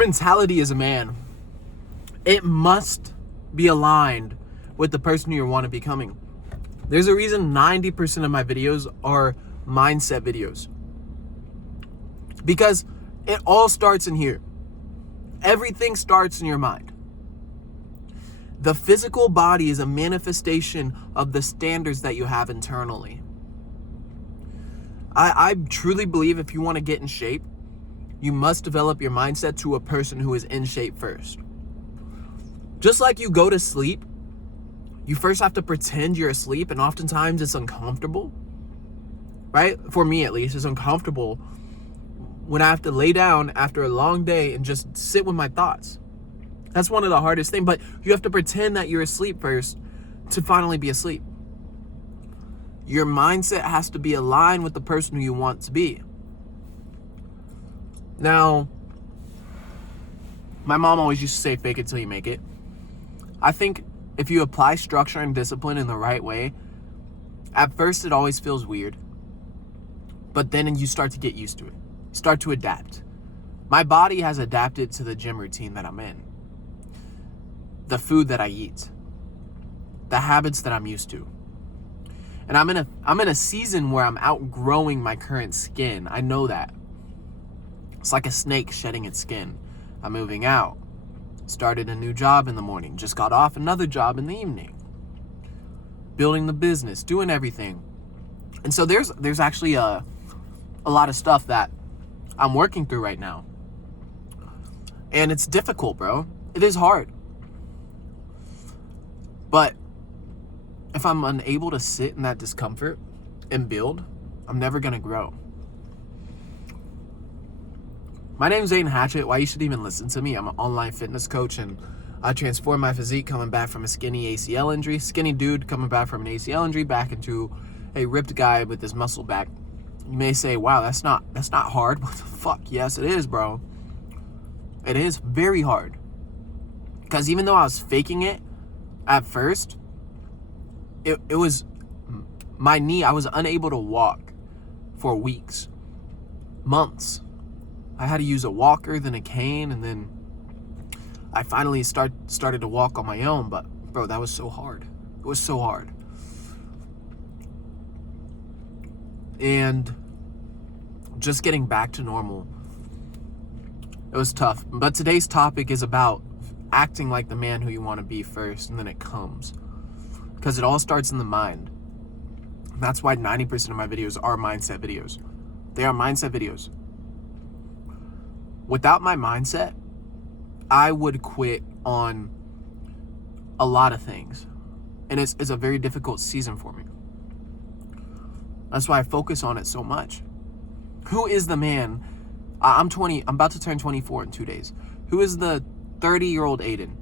mentality as a man, it must be aligned with the person you want to be becoming. There's a reason 90% of my videos are mindset videos. Because it all starts in here. Everything starts in your mind. The physical body is a manifestation of the standards that you have internally. I truly believe if you want to get in shape, you must develop your mindset to a person who is in shape first. Just like you go to sleep, you first have to pretend you're asleep, and oftentimes it's uncomfortable, right? For me at least, it's uncomfortable when I have to lay down after a long day and just sit with my thoughts. That's one of the hardest things, but you have to pretend that you're asleep first to finally be asleep. Your mindset has to be aligned with the person who you want to be. Now, my mom always used to say, fake it till you make it. I think if you apply structure and discipline in the right way, at first it always feels weird, but then you start to get used to it. Start to adapt. My body has adapted to the gym routine that I'm in. The food that I eat, the habits that I'm used to. And I'm in a season where I'm outgrowing my current skin. I know that. It's like a snake shedding its skin. I'm moving out. Started a new job in the morning. Just got off another job in the evening. Building the business, doing everything. And so there's actually a lot of stuff that I'm working through right now. And it's difficult, bro. It is hard. But if I'm unable to sit in that discomfort and build, I'm never going to grow. My name's Aidenhatchett. Why you should even listen to me? I'm an online fitness coach, and I transformed my physique coming back from a skinny ACL injury. Skinny dude coming back from an ACL injury back into a ripped guy with his muscle back. You may say, wow, that's not hard. What the fuck? Yes, it is, bro. It is very hard. Because even though I was faking it at first, it was my knee. I was unable to walk for weeks, months. I had to use a walker, then a cane, and then I finally started to walk on my own. But bro, that was so hard. It was so hard. And just getting back to normal, it was tough. But today's topic is about acting like the man who you want to be first, and then it comes. Because it all starts in the mind. That's why 90% of my videos are mindset videos. They are mindset videos. Without my mindset, I would quit on a lot of things. And it's a very difficult season for me. That's why I focus on it so much. Who is the man? I'm 20. I'm about to turn 24 in 2 days. Who is the 30-year-old Aiden?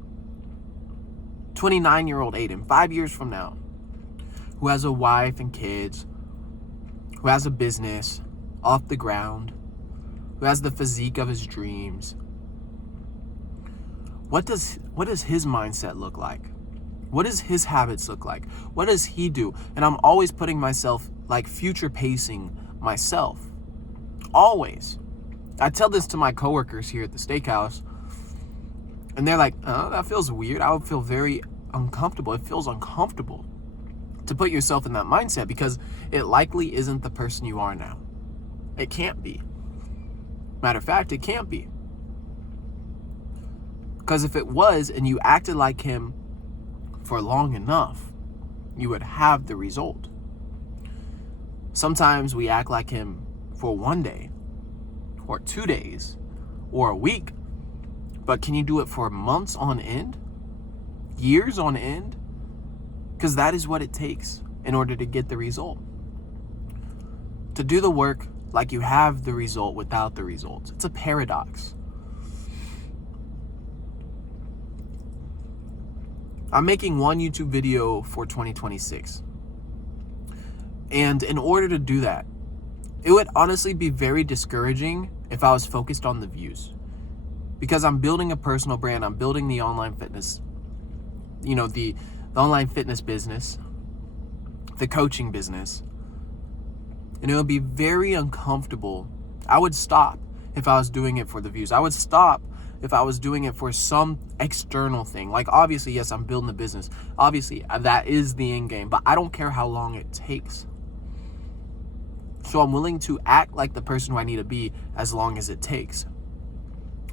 29-year-old Aiden, 5 years from now, who has a wife and kids, who has a business off the ground, who has the physique of his dreams? What does his mindset look like? What does his habits look like? What does he do? And I'm always putting myself, like, future pacing myself. Always. I tell this to my coworkers here at the steakhouse, and they're like, oh, that feels weird. I would feel very uncomfortable. It feels uncomfortable to put yourself in that mindset because it likely isn't the person you are now. It can't be. Matter of fact, it can't be. Because if it was and you acted like him for long enough, you would have the result. Sometimes we act like him for 1 day or 2 days or a week. But can you do it for months on end? Years on end? Because that is what it takes in order to get the result. To do the work like you have the result without the results. It's a paradox. I'm making one YouTube video for 2026. And in order to do that, it would honestly be very discouraging if I was focused on the views. Because I'm building a personal brand. I'm building the online fitness, the online fitness business, the coaching business. And it would be very uncomfortable. I would stop if I was doing it for the views. I would stop if I was doing it for some external thing. Like, obviously, yes, I'm building a business. Obviously, that is the end game, but I don't care how long it takes. So I'm willing to act like the person who I need to be as long as it takes.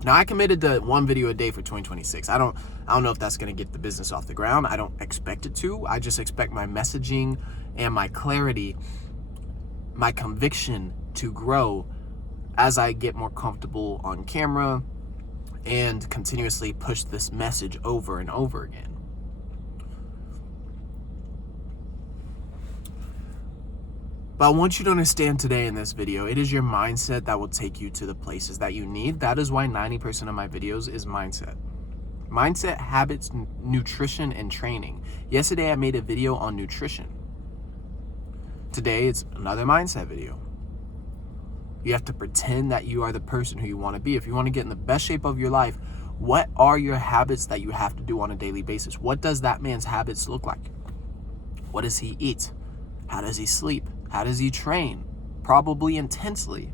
Now, I committed to 1 video a day for 2026. I don't know if that's going to get the business off the ground. I don't expect it to. I just expect my messaging and my clarity, my conviction to grow as I get more comfortable on camera and continuously push this message over and over again. But I want you to understand today in this video, it is your mindset that will take you to the places that you need. That is why 90% of my videos is mindset. Mindset, habits, nutrition, and training. Yesterday, I made a video on nutrition. Today, it's another mindset video. You have to pretend that you are the person who you want to be. If you want to get in the best shape of your life, what are your habits that you have to do on a daily basis? What does that man's habits look like? What does he eat? How does he sleep? How does he train? Probably intensely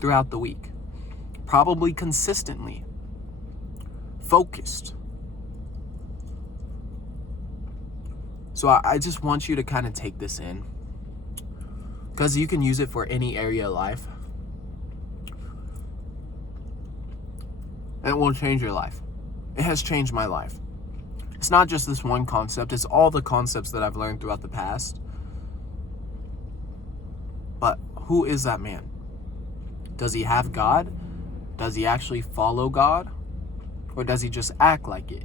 throughout the week. Probably consistently. Focused. So I just want you to kind of take this in, because you can use it for any area of life. And it will change your life. It has changed my life. It's not just this one concept, it's all the concepts that I've learned throughout the past. But who is that man? Does he have God? Does he actually follow God? Or does he just act like it?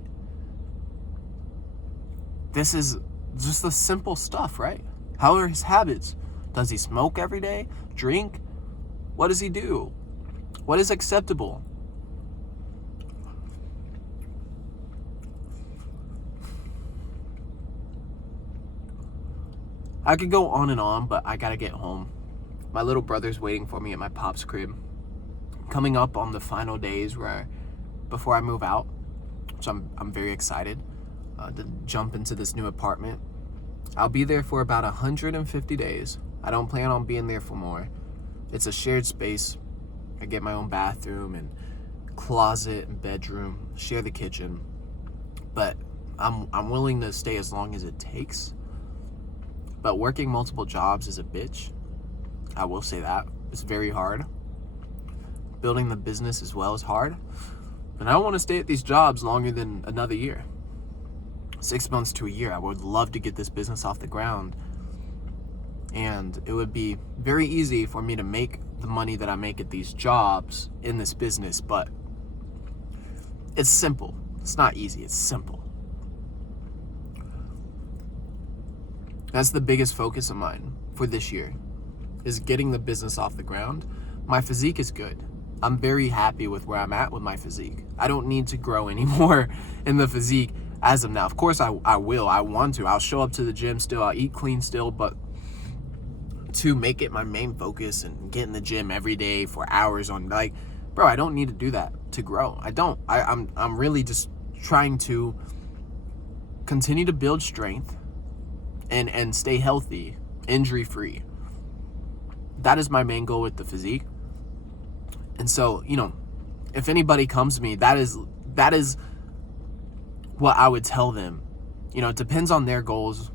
This is just the simple stuff, right? How are his habits? Does he smoke every day? Drink? What does he do? What is acceptable? I could go on and on, but I gotta get home. My little brother's waiting for me at my pop's crib. Coming up on the final days before I move out, so I'm very excited to jump into this new apartment. I'll be there for about 150 days. I don't plan on being there for more. It's a shared space. I get my own bathroom and closet and bedroom, share the kitchen. But I'm willing to stay as long as it takes. But working multiple jobs is a bitch. I will say that. It's very hard. Building the business as well is hard. And I don't want to stay at these jobs longer than another year. 6 months to a year. I would love to get this business off the ground. And it would be very easy for me to make the money that I make at these jobs in this business, but it's simple. It's not easy, it's simple. That's the biggest focus of mine for this year, is getting the business off the ground. My physique is good. I'm very happy with where I'm at with my physique. I don't need to grow anymore in the physique as of now. Of course I will. I want to. I'll show up to the gym still. I'll eat clean still, but to make it my main focus and get in the gym every day for hours on, like, bro, I don't need to do that to grow. I don't. I'm really just trying to continue to build strength and stay healthy, injury free. That is my main goal with the physique. And so, if anybody comes to me, that is what I would tell them. It depends on their goals,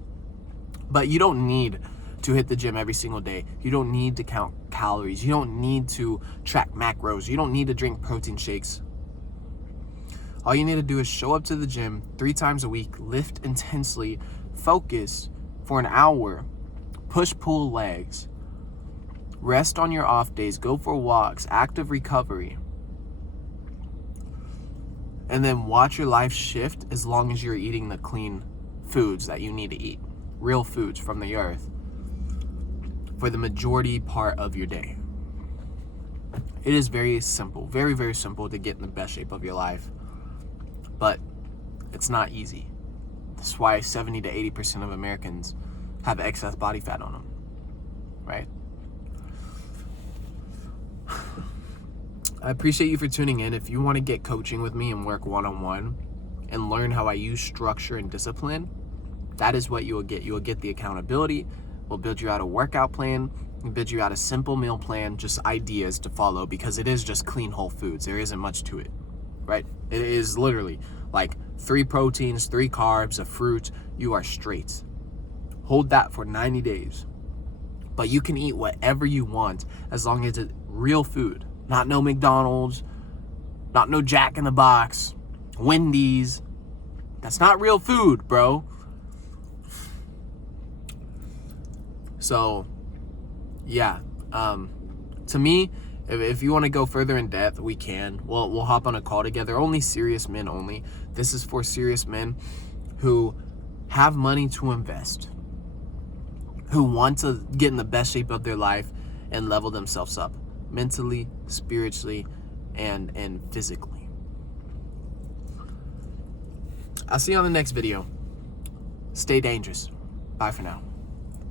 but you don't need to hit the gym every single day. You don't need to count calories. You don't need to track macros. You don't need to drink protein shakes. All you need to do is show up to the gym 3 times a week, lift intensely, focus for an hour, push-pull legs, rest on your off days, go for walks, active recovery, and then watch your life shift as long as you're eating the clean foods that you need to eat, real foods from the earth, for the majority part of your day. It is very simple, very, very simple to get in the best shape of your life, but it's not easy. That's why 70 to 80% of Americans have excess body fat on them, right? I appreciate you for tuning in. If you want to get coaching with me and work one-on-one and learn how I use structure and discipline, that is what you will get. You will get the accountability. We'll build you out a workout plan. We'll build you out a simple meal plan, just ideas to follow, because it is just clean whole foods. There isn't much to it. right? It is literally like 3 proteins, 3 carbs, a fruit. You are straight. Hold that for 90 days. But you can eat whatever you want as long as it's real food. Not no McDonald's, not no Jack in the Box, Wendy's. That's not real food, bro. So, yeah. To me, if you want to go further in depth, we can. We'll hop on a call together. Only serious men only. This is for serious men who have money to invest, who want to get in the best shape of their life and level themselves up mentally, spiritually, and physically. I'll see you on the next video. Stay dangerous. Bye for now.